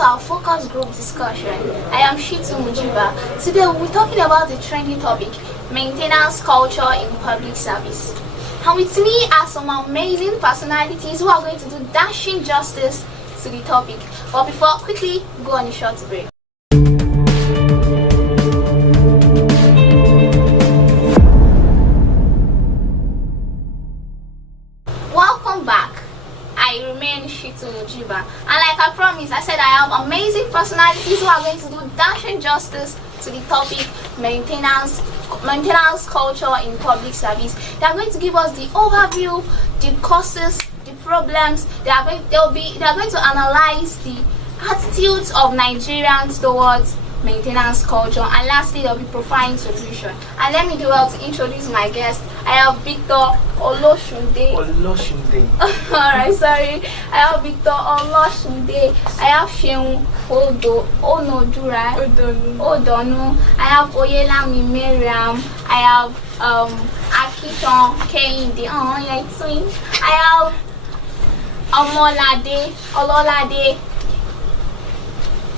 to our focus group discussion. I am Shitu Mujiba. Today we'll be talking about the trending topic, maintenance culture in public service. And with me are some amazing personalities who are going to do dashing justice to the topic. But before, quickly go on a short break. Welcome back. I remain Shitu Mujiba, and like I promised, I said I have amazing personalities who are going to do dashing justice to the topic maintenance culture in public service. They are going to give us the overview, the causes, the problems. They are going to analyze the attitudes of Nigerians towards maintenance culture, and lastly they'll be profiling solution. And let me do well to introduce my guest. I have Victor Oloshunde. Alright, sorry. I have Victor Oloshunde. I have Sheun Onodura Odonu. I have Oyelami Miriam. I have Akiton Kehinde. Oh, yeah, it's twin. I have Ololade.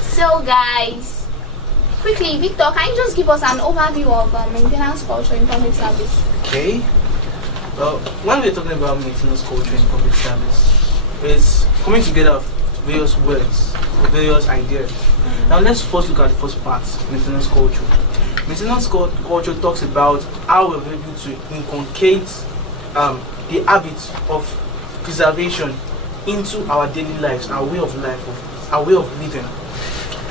So guys, quickly, Victor, can you just give us an overview of maintenance culture in public service? Okay. Well, when we're talking about maintenance culture in public service, it's coming together of various words, various ideas. Now let's first look at the first part, maintenance culture. Maintenance culture talks about how we're able to inculcate the habits of preservation into our daily lives, our way of life, our way of living.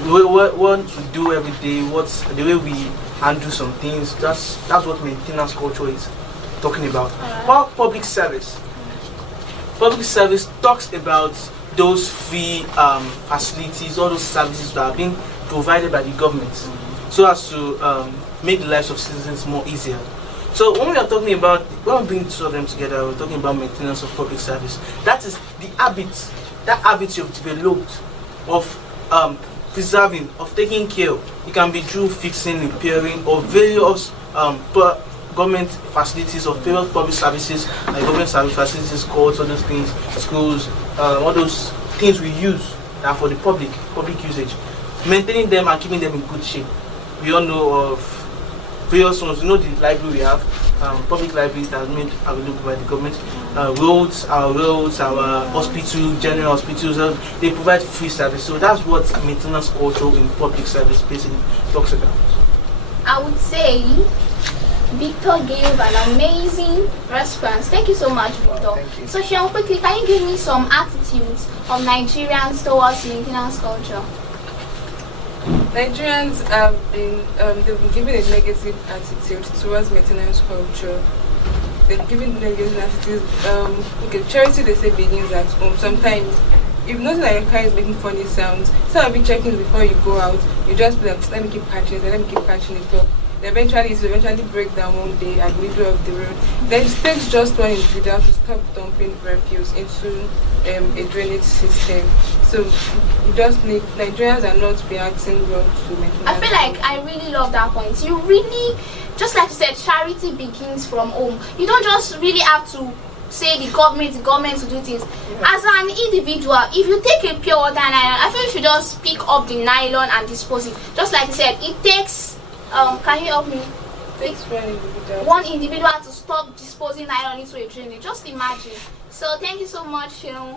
We want to do every day, what's the way we handle some things. That's what maintenance culture is talking about. While public service talks about those free facilities, all those services that are being provided by the government, so as to make the lives of citizens more easier. So when we bring two of them together, we're talking about maintenance of public service. That is the habits you've developed of preserving, of taking care. It can be through fixing, repairing, or various government facilities or various public services, like government service facilities, courts, all those things, schools, all those things we use that are for the public usage. Maintaining them and keeping them in good shape. We all know of various ones. You know the library we have, public libraries that are made available by the government. Our roads, our hospital, general hospitals, they provide free service. So that's what maintenance culture in public service basically talks about. I would say Victor gave an amazing response. Thank you so much, Victor. Thank you. So Sean, quickly, can you give me some attitudes of Nigerians towards maintenance culture? Nigerians have been given a negative attitude towards maintenance culture. They're given negative attitude. Charity, they say, begins at home. Sometimes, if notice that your car is making funny sounds, instead of checking before you go out, you just be like, let me keep patching it up. Eventually break down one day at the middle of the road. Then it takes just one individual to stop dumping refuse into a drainage system. So you just need, Nigerians are not reacting well to maintenance. I feel like I really love that point. You really, just like you said, charity begins from home. You don't just really have to say the government to do things. As an individual, if you take a pure water nylon, I feel you should just pick up the nylon and dispose it. Just like you said, it takes can you help me? One individual to stop disposing nylon into a drain. Just imagine. So thank you so much, Kenny,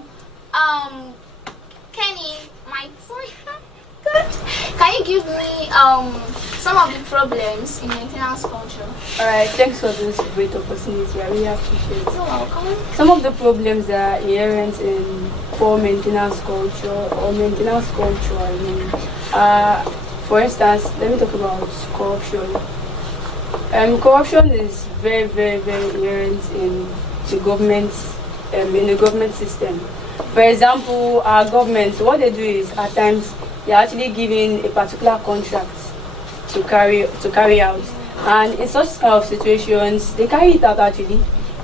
my God. Can you give me some of the problems in maintenance culture? Alright, thanks for this great opportunity. I really appreciate it. You're welcome. Some of the problems that are inherent in poor maintenance culture or maintenance culture, for instance, let me talk about corruption. Corruption is very, very, very inherent in the government system. For example, our government, what they do is at times they're actually giving a particular contract to carry out, and in such kind of situations they carry it out actually,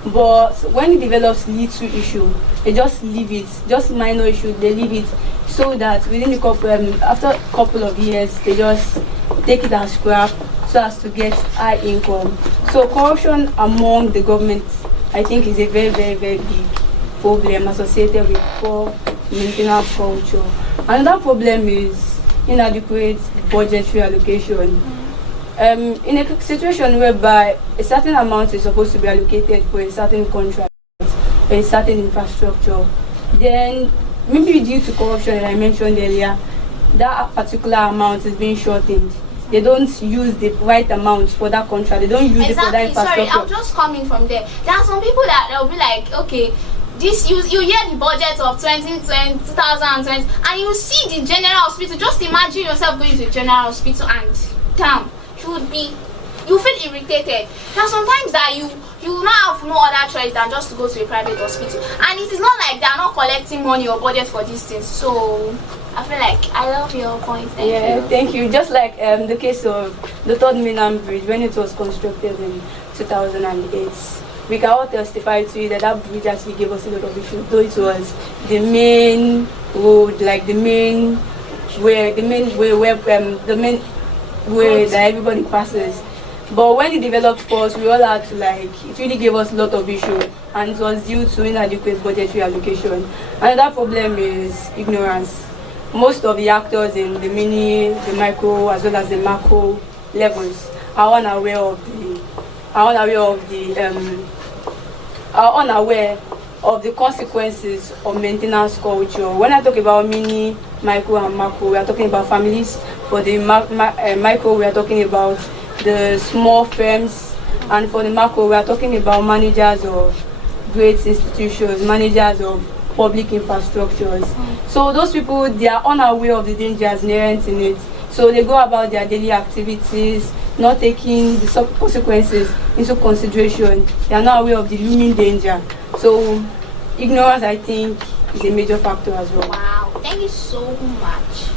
but when it develops little issue, they just leave it, just minor issue, they leave it, so that within after a couple of years they just take it as scrap so as to get high income. So corruption among the government, I think, is a very, very, very big problem associated with poor maintenance culture. Another problem is inadequate budgetary allocation. In a situation whereby a certain amount is supposed to be allocated for a certain contract, a certain infrastructure, then maybe due to corruption that I mentioned earlier, that particular amount is being shortened. They don't use the right amount for that contract. They don't use it for that infrastructure. Sorry, I'm just coming from there. There are some people that they'll be like, okay, this you hear the budget of 2020 and you see the general hospital. Just imagine yourself going to a general hospital and damn, you feel irritated. There are sometimes that you now have no other choice than just to go to a private hospital, and it is not like they are not collecting money or budget for these things. So I feel like I love your point. Thank you. Just like the case of the third mainland bridge when it was constructed in 2008, we can all testify to it that that bridge actually gave us a lot of issues. Though it was the main road, like the main way that everybody passes. But when it developed for us, we all had to it really gave us a lot of issues, and it was due to inadequate budgetary allocation. Another problem is ignorance. Most of the actors in the mini, the micro, as well as the macro levels are unaware of the consequences of maintenance culture. When I talk about mini, micro, and macro, we are talking about families. For the micro, we are talking about the small firms, and for the macro, we are talking about managers of great institutions, managers of public infrastructures. So those people, they are unaware of the dangers inherent in it. So they go about their daily activities, not taking the consequences into consideration. They are not aware of the looming danger. So ignorance, I think, is a major factor as well. Wow, thank you so much.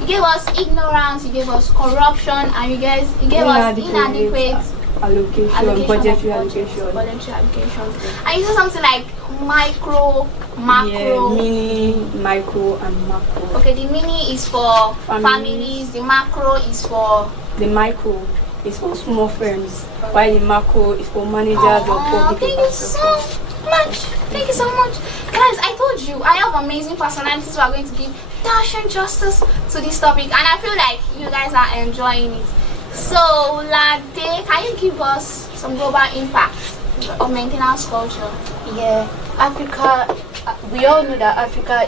You gave us ignorance, you gave us corruption, and you gave us inadequate allocation, budgetary allocation. And you said something like micro, macro. Yeah, mini, micro, and macro. Okay, the mini is for families, the macro is for... The micro is for small firms, while the macro is for managers or public infrastructure. Thank you so much. Guys, I told you, I have amazing personalities who are going to give dashing justice to this topic, and I feel like you guys are enjoying it. So, Lade, can you give us some global impact of maintenance culture? Yeah, Africa, we all know that Africa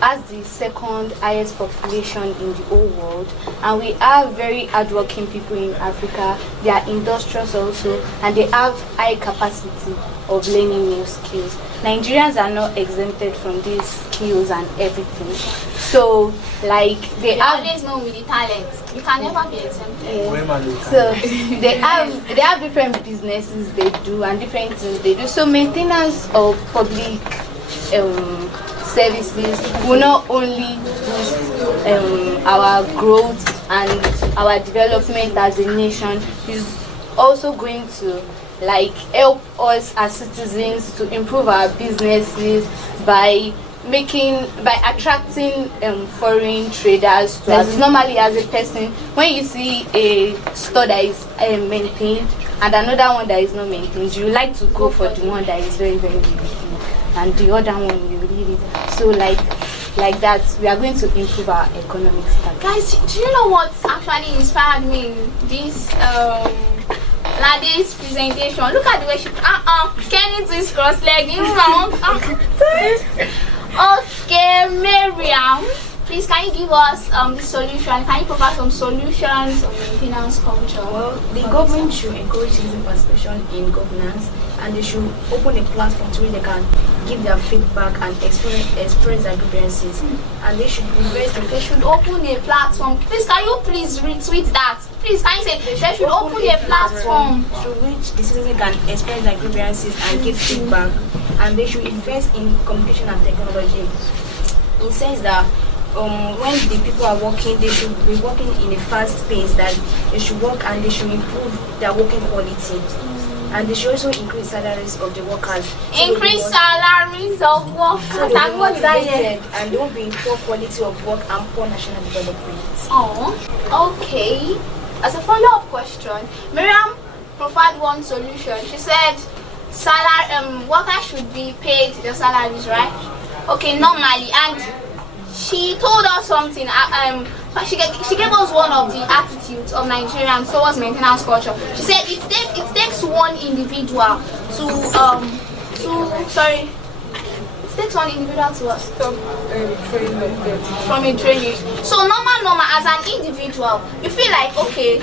has the second highest population in the whole world, and we have very hardworking people in Africa. They are industrious also, and they have high capacity of learning new skills. Nigerians are not exempted from these skills and everything. So, they always know with the talent. You can never be exempted. So they have different businesses they do and different things they do. So maintenance of public services will not only boost our growth and our development as a nation, is also going to help us as citizens to improve our businesses by attracting foreign traders to us. Normally, as a person, when you see a store that is maintained and another one that is not maintained, you like to go for the one that is very, very maintained, and the other one you really need. So like that, we are going to improve our economic status. Guys, do you know what actually inspired me in this Lade's presentation? Look at the way she Kenny twist cross-legged. Okay, Miriam, please can you give us the solution? Can you provide some solutions on maintenance culture? Well, the government should encourage citizen participation in governance, and they should open a platform to where they can give their feedback and express their grievances. And they should invest. They should open a platform. Please, can you please retweet that? Please, can you say they should open a platform through which the citizen can express their grievances and give feedback. And they should invest in communication and technology. It says that when the people are working, they should be working in a fast pace, that they should work and they should improve their working quality. And they should also increase salaries of the workers. Increase salaries of workers. And what's that yet? And there will be poor quality of work and poor national development. Oh, okay. As a follow-up question, Miriam provided one solution. She said workers should be paid their salaries, right? Okay, normally, and she told us something. She gave us one of the attitudes of Nigerians towards maintenance culture. She said it takes one individual it takes one individual to Stop training of them. from a training. So normal as an individual, you feel like okay,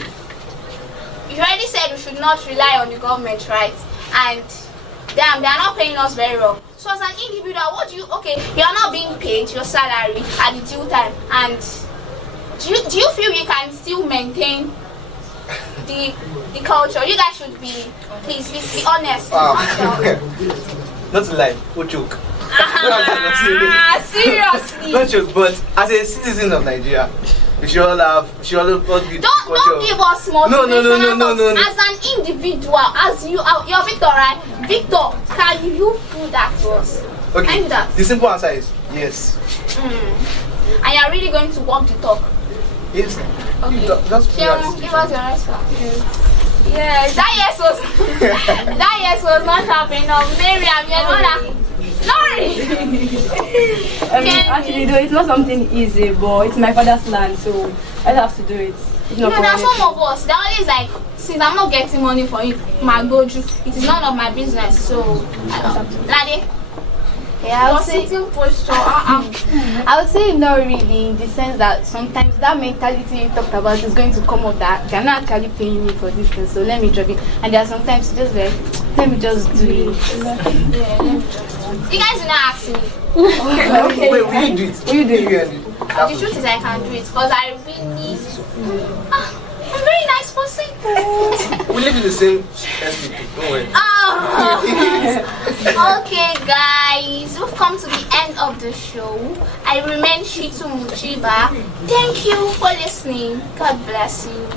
you already said we should not rely on the government, right? And damn, they are not paying us very well. So as an individual, you are not being paid your salary at the due time, and do you feel you can still maintain the culture? You guys should be be honest. Not to lie, what joke. Seriously. Not joke, but as a citizen of Nigeria, we should all be Don't give us motivation. No. As an individual, as you're Victor, right? Victor, can you do that to us? Can you Okay, do that? the simple answer is yes. And you're really going to walk the talk. Yes. Okay. That's Give us your response. Yes, that yes was not happening. No, Miriam, you're not. Sorry. Actually, though, it's not something easy, but it's my father's land, so I have to do it. It's not for There are anything. some of us. They're always like, since I'm not getting money for it, my go-to, it is none of my business. So, Lade, Yeah, your sitting posture. I would say not really, in the sense that sometimes that mentality you talked about is going to come up that they're not actually paying me for this thing, so let me drop it. And there are sometimes just like, let me just do it. You guys are not asking me. Wait, will you do it? Will you do it? The truth is, I can do it because I really. I'm a very nice person. We live in the same SPP, don't worry. Okay, guys, we've come to the end of the show. I remain Shitu Mujiba. Thank you for listening. God bless you.